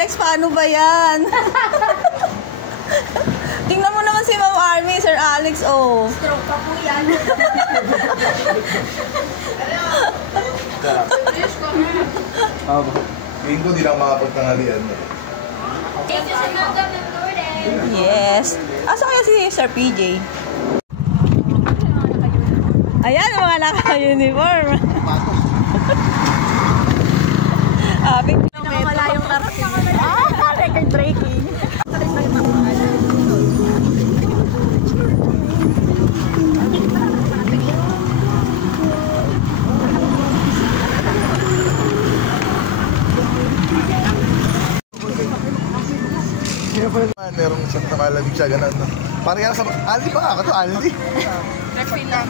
Alex, paano ba yan? Tingnan mo naman si Ma'am Army, Sir Alex, oh. Stroke pa po yan. Ngayon ko di lang makapagtanghalian. Thank you sa mga Lourdes. Yes. Asa kaya si Sir PJ? Ayan, mga naka-uniform. Malayong narating. Record breaking. Merong isang malamig siya, ganun. Parang yan sa... Aldi ba ako to? Aldi? Refil lang.